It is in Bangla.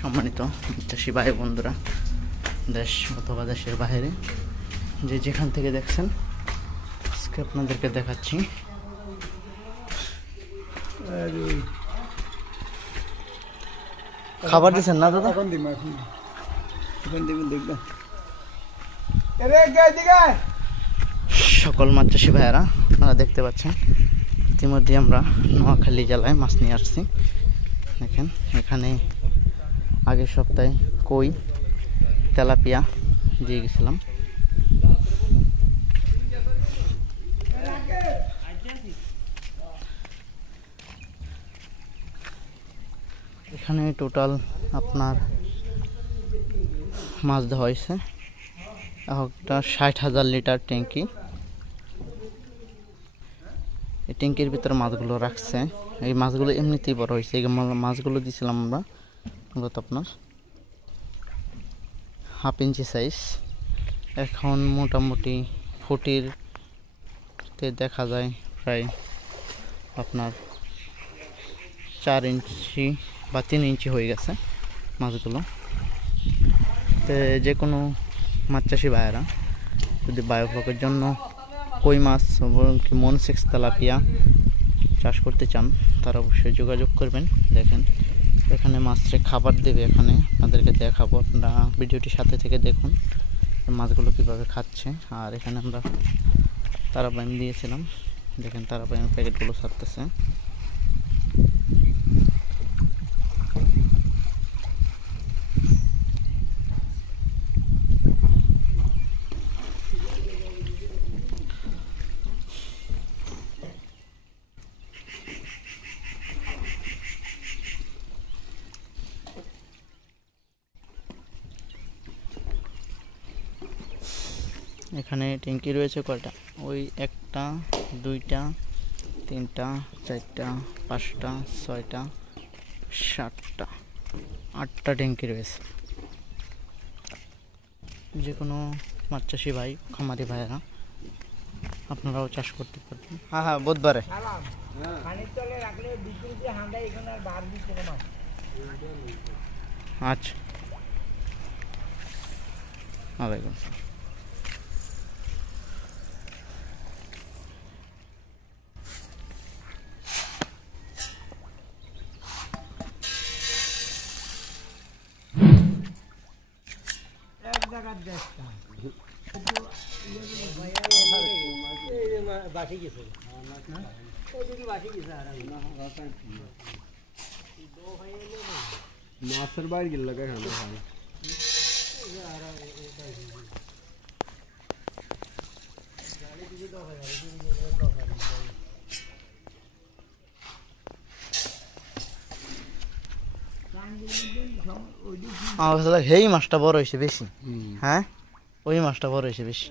সম্মানিত চাষি ভাই বন্ধুরা, দেশ অথবা দেশের বাইরে যে যেখান থেকে দেখছেন, আজকে আপনাদেরকে দেখাচ্ছি খাবার দিচ্ছেন না দাদা? সকল মাছ চাষি ভাইয়েরা আপনারা দেখতে পাচ্ছেন, ইতিমধ্যে আমরা নোয়াখালী জেলায় মাছ নিয়ে আসছি। দেখেন, এখানে আগের সপ্তাহে কই তেলাপিয়া দিয়ে গেছিলাম। এখানে টোটাল আপনার মাছ দেওয়া হয়েছে একটা 60,000 লিটার ট্যাঙ্কি। এই ট্যাঙ্কির ভিতরে মাছগুলো রাখছে। এই মাছগুলো এমনিতেই বড় হয়েছে। এই মাছগুলো দিয়েছিলাম আমরা মূলত আপনার 1/2 ইঞ্চি সাইজ। এখন মোটামুটি ফুটিরতে দেখা যায় প্রায় আপনার 4 ইঞ্চি বা 3 ইঞ্চি হয়ে গেছে মাছগুলো। তো যে কোনো মাছ চাষি ভাইয়েরা যদি বায়োফ্লকের জন্য কই মাছ এবং মনসেক্স তেলাপিয়া চাষ করতে চান, তারা অবশ্যই যোগাযোগ করবেন। দেখেন, এখানে মাছকে খাবার দেবে, এখানে আপনাদেরকে দেখাবো। আপনারা ভিডিওটি সাথে থেকে দেখুন মাছগুলো কীভাবে খাচ্ছে। আর এখানে আমরা তারাবাইম দিয়েছিলাম, দেখেন তারাবাইমের প্যাকেটগুলো ছাড়তেছে। এখানে ট্যাঙ্কি রয়েছে কয়টা? ওই 1টা 2টা 3টা 4টা 5টা 6টা 7টা 8টা ট্যাঙ্কি রয়েছে। যে কোনো মাছ চাষি ভাই, খামারি ভাইয়েরা আপনারাও চাষ করতে পারবেন। হ্যাঁ, বুধবারে। আচ্ছা, ওয়ালাইকুম আসসালাম। মাছের বাইরে গেল লাগে খানা সেই মাছটা বড় হয়েছে বেশি। হ্যাঁ, ওই মাছটা বড় হয়েছে বেশি।